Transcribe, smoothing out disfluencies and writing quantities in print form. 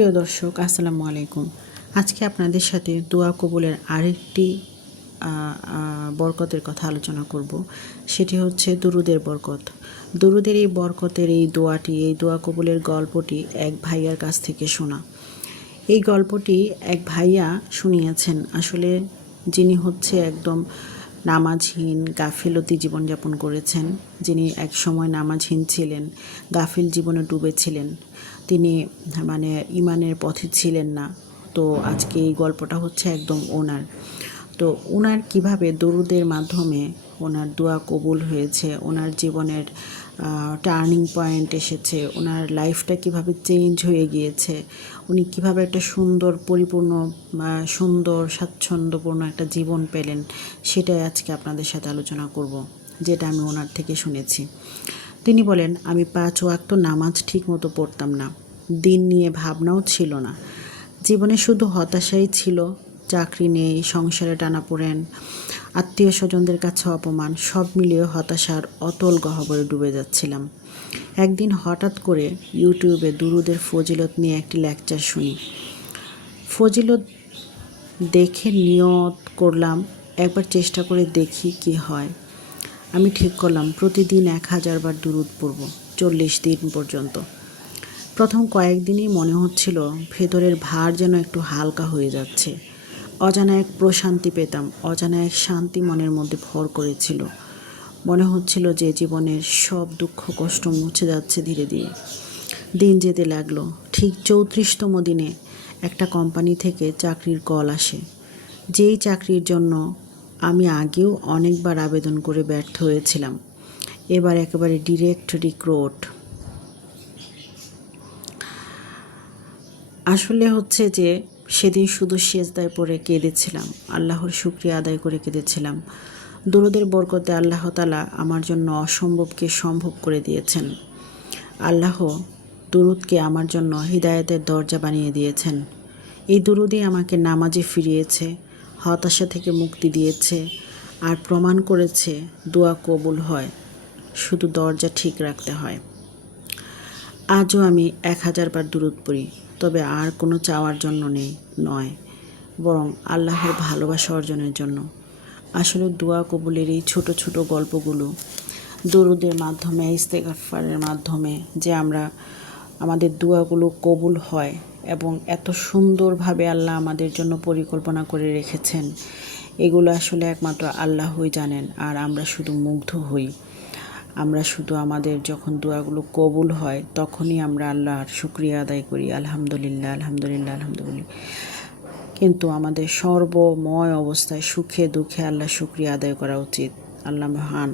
প্রিয় দর্শক, আসসালামু আলাইকুম। আজকে আপনাদের সাথে দোয়া কবুলের আরেকটি বরকতের কথা আলোচনা করব। সেটি হচ্ছে দুরুদের বরকত। দুরুদের এই বরকতের এই দোয়া কবুলের গল্পটি এক ভাইয়ার কাছ থেকে শোনা। এই গল্পটি এক ভাইয়া শুনিয়েছেন। আসলে যিনি হচ্ছে একদম নামাজহীন গাফিলতি জীবনযাপন করেছেন, যিনি এক সময় নামাজহীন ছিলেন, গাফিল জীবনে ডুবেছিলেন, তিনি ইমানের পথে ছিলেন না। তো আজকে এই গল্পটা হচ্ছে একদম ওনার। তো ওনার কিভাবে দরুদের মাধ্যমে ওনার দোয়া কবুল হয়েছে, ওনার জীবনের টার্নিং পয়েন্ট এসেছে, ওনার লাইফটা কিভাবে চেঞ্জ হয়ে গিয়েছে, উনি কিভাবে একটা সুন্দর পরিপূর্ণ সুন্দর স্বাচ্ছন্দ্যপূর্ণ একটা জীবন পেলেন, সেটাই আজকে আপনাদের সাথে আলোচনা করব, যেটা আমি ওনার থেকে শুনেছি। তিনি বলেন, আমি 5 ওয়াক্ত নামাজ ঠিক মতো পড়তাম না, দিন নিয়ে ভাবনাও ছিল না, জীবনে শুধু হতাশাই ছিল। চাকরি নেই, সংসারে টানাপোড়েন, আত্মীয় স্বজনদের কাছে অপমান, সব মিলিয়ে হতাশার অতল গহ্বরে ডুবে যাচ্ছিলাম। একদিন হঠাৎ করে ইউটিউবে দুরুদের ফজিলত নিয়ে একটি লেকচার শুনি। ফজিলত দেখে নিয়ত করলাম একবার চেষ্টা করে দেখি কি হয়। আমি ঠিক করলাম প্রতিদিন 1000 বার দুরুদ পড়ব, 40 দিন পর্যন্ত। প্রথম কয়েকদিনই মনে হচ্ছিল ভেতরের ভার যেন একটু হালকা হয়ে যাচ্ছে। অজানা এক প্রশান্তি পেতাম, অজানা এক শান্তি মনের মধ্যে ভর করেছিল। মনে হচ্ছিল যে জীবনের সব দুঃখ কষ্ট মুছে যাচ্ছে ধীরে ধীরে। দিন যেতে লাগলো। ঠিক 34তম দিনে একটা কোম্পানি থেকে চাকরির কল আসে, যেই চাকরির জন্য আমি আগেও অনেকবার আবেদন করে ব্যর্থ হয়েছিলাম। এবার একেবারে ডিরেক্ট রিক্রুট। আসলে হচ্ছে যে সেদিন শুধু সেজদায় পড়ে কেঁদেছিলাম, আল্লাহর শুকরিয়া আদায় করে কেঁদেছিলাম। দুরুদের বরকতে আল্লাহ তাআলা আমার জন্য অসম্ভবকে সম্ভব করে দিয়েছেন। আল্লাহ দুরুদকে আমার জন্য হিদায়াতের দরজা বানিয়ে দিয়েছেন। এই দুরুদই আমাকে নামাজে ফিরিয়েছে, হতাশা থেকে মুক্তি দিয়েছে, আর প্রমাণ করেছে দোয়া কবুল হয়, শুধু দরজা ঠিক রাখতে হয়। আজও আমি 1000 বার দুরুদ পড়ি, তবে আর কোনো চাওয়ার জন্য নয়, বরং আল্লাহর ভালোবাসা অর্জনের জন্য। আসলে দোয়া কবুলের এই ছোট ছোট গল্পগুলো, দুরুদের মাধ্যমে, ইস্তেগফারের মাধ্যমে যে আমাদের দোয়াগুলো কবুল হয়, এবং এত সুন্দরভাবে আল্লাহ আমাদের জন্য পরিকল্পনা করে রেখেছেন, এগুলো আসলে একমাত্র আল্লাহই জানেন। আর আমরা শুধু মুগ্ধ হই। আমরা শুধু আমাদের যখন দোয়াগুলো কবুল হয় তখনই আমরা আল্লাহর শুকরিয়া আদায় করি, আলহামদুলিল্লাহ আলহামদুলিল্লাহ আলহামদুলিল্লাহ। কিন্তু আমাদের সর্বময় অবস্থায় সুখে দুঃখে আল্লাহ শুকরিয়া আদায় করা উচিত। আল্লাহ মহান।